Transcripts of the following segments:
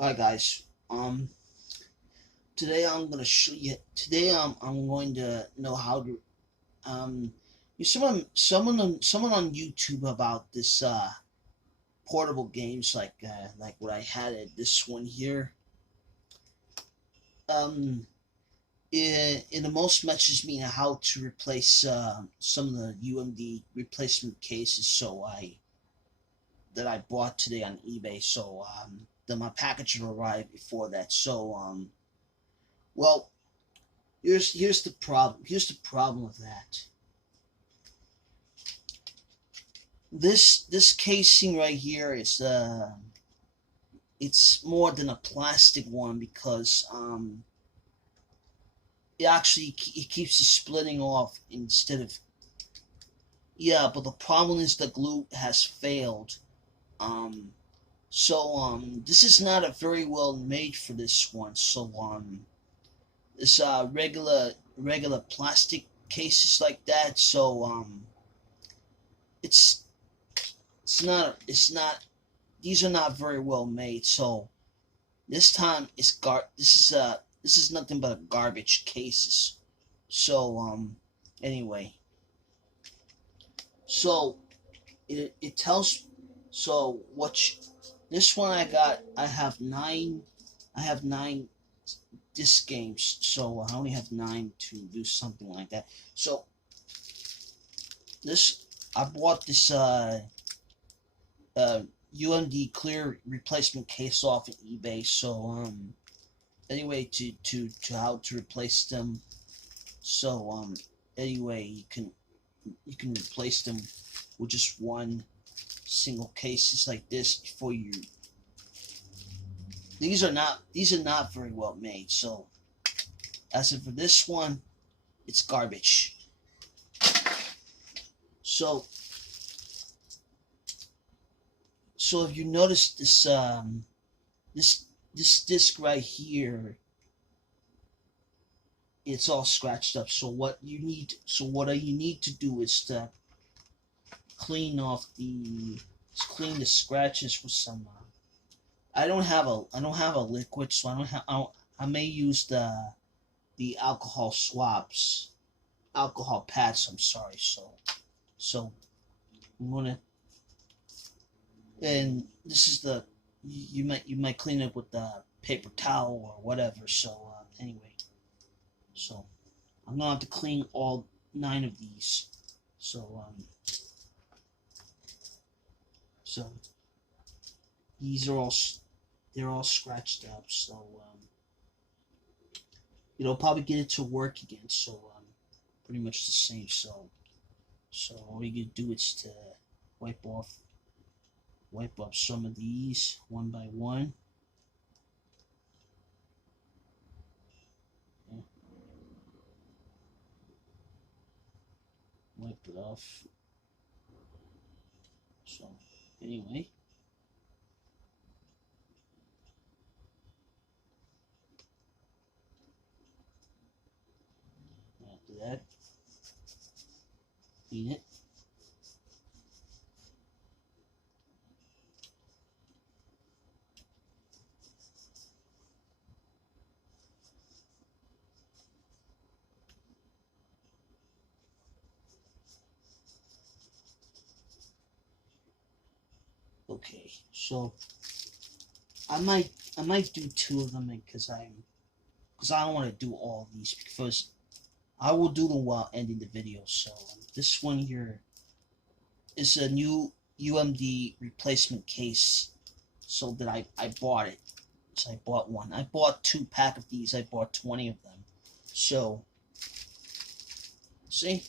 Alright guys, today I'm gonna show you, today I'm going to know how to, someone on YouTube about this, portable games like what I had at this one here. In the most messaged me how to replace, some of the UMD replacement cases that I bought today on eBay, then my package will arrive before that, well, here's the problem. Here's the problem with that. This casing right here is it's more than a plastic one because it keeps it splitting off instead of, yeah, but the problem is the glue has failed. Um this is not a very well made for this one. This regular plastic cases like that, it's it's not these are not very well made. So this time this is nothing but garbage cases. So anyway, so it tells, so what you, this one I have nine disc games, so I only have nine to do something like that. So this I bought this UMD clear replacement case off of eBay. Anyway, to how to replace them. So anyway, you can replace them with just one single cases like this before you. These are not very well made. So as for this one, it's garbage. So if you notice this disc right here, it's all scratched up. So what you need to do is to clean the scratches with some. I don't have a liquid, so I may use the alcohol pads. I'm sorry. So I'm gonna, and this is the, you might clean it with the paper towel or whatever. So anyway, so I'm gonna have to clean all nine of these. So so these are they're all scratched up. So probably get it to work again. So pretty much the same. So all you can do is to wipe off some of these one by one. Yeah. Wipe it off. So anyway, after that, clean it. Okay, so I might do two of them because I don't want to do all these, because I will do them while ending the video. So this one here is a new UMD replacement case. So that I bought it. So I bought one. I bought 2 pack of these. I bought 20 of them. So see,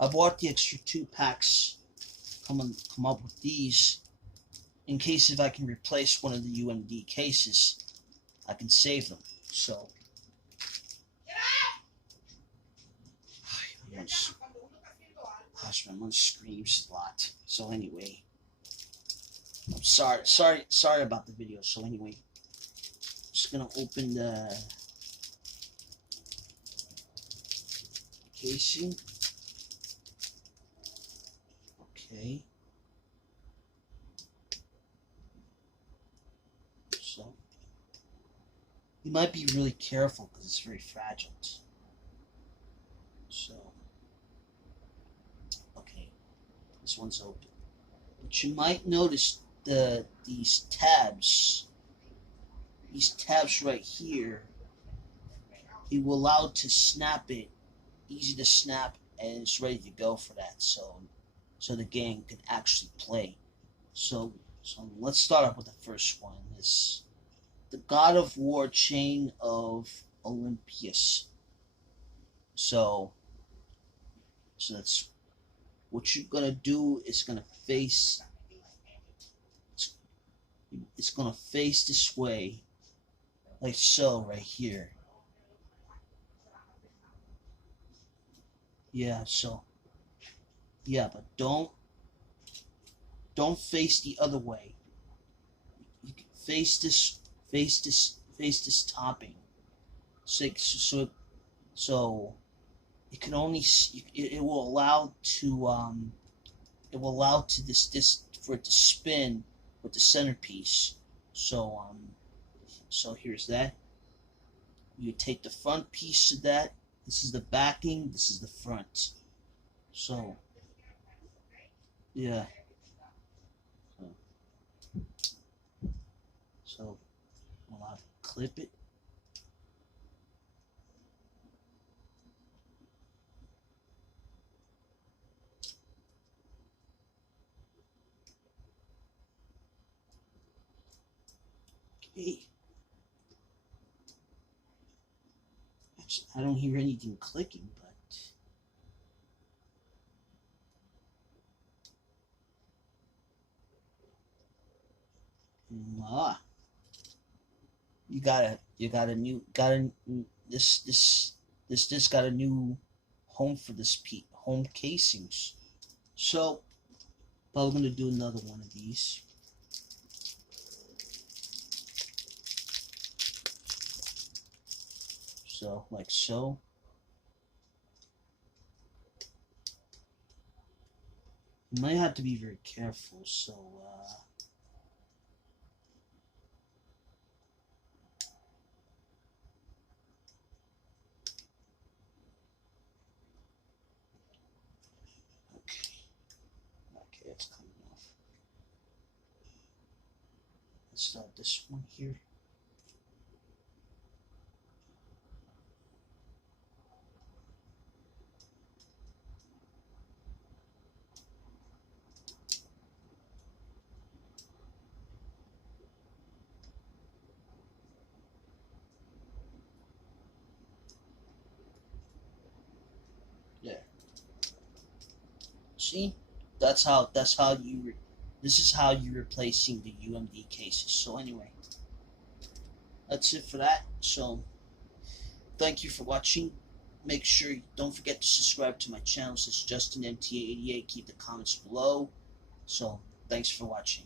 I bought the extra 2 packs. Come up with these in case if I can replace one of the UMD cases, I can save them. So gosh, my mom screams a lot. So anyway, I'm sorry about the video. So anyway, I'm just gonna open the casing. Okay. So you might be really careful because it's very fragile. So, okay, this one's open. But you might notice these tabs right here. It will allow to snap it, easy to snap, and it's ready to go for that. So the game can actually play. So let's start off with the first one. It's the God of War Chain of Olympus. So that's what you're gonna do is it's gonna face this way, like so, right here. Yeah, so yeah, but don't face the other way. You can face this topping. So it can only it will allow to this for it to spin with the centerpiece. So here's that. You take the front piece of that. This is the backing. This is the front. So yeah. So I'll have to clip it. Okay. I don't hear anything clicking, but you got a new this got a new home for this home casings. So probably gonna do another one of these. So like so. You might have to be very careful. So okay, it's coming off. Let's start this one here. There. See, that's how you. This is how you're replacing the UMD cases. So anyway, that's it for that. So thank you for watching. Make sure you don't forget to subscribe to my channel. It's Justin MTA88. Keep the comments below. So thanks for watching.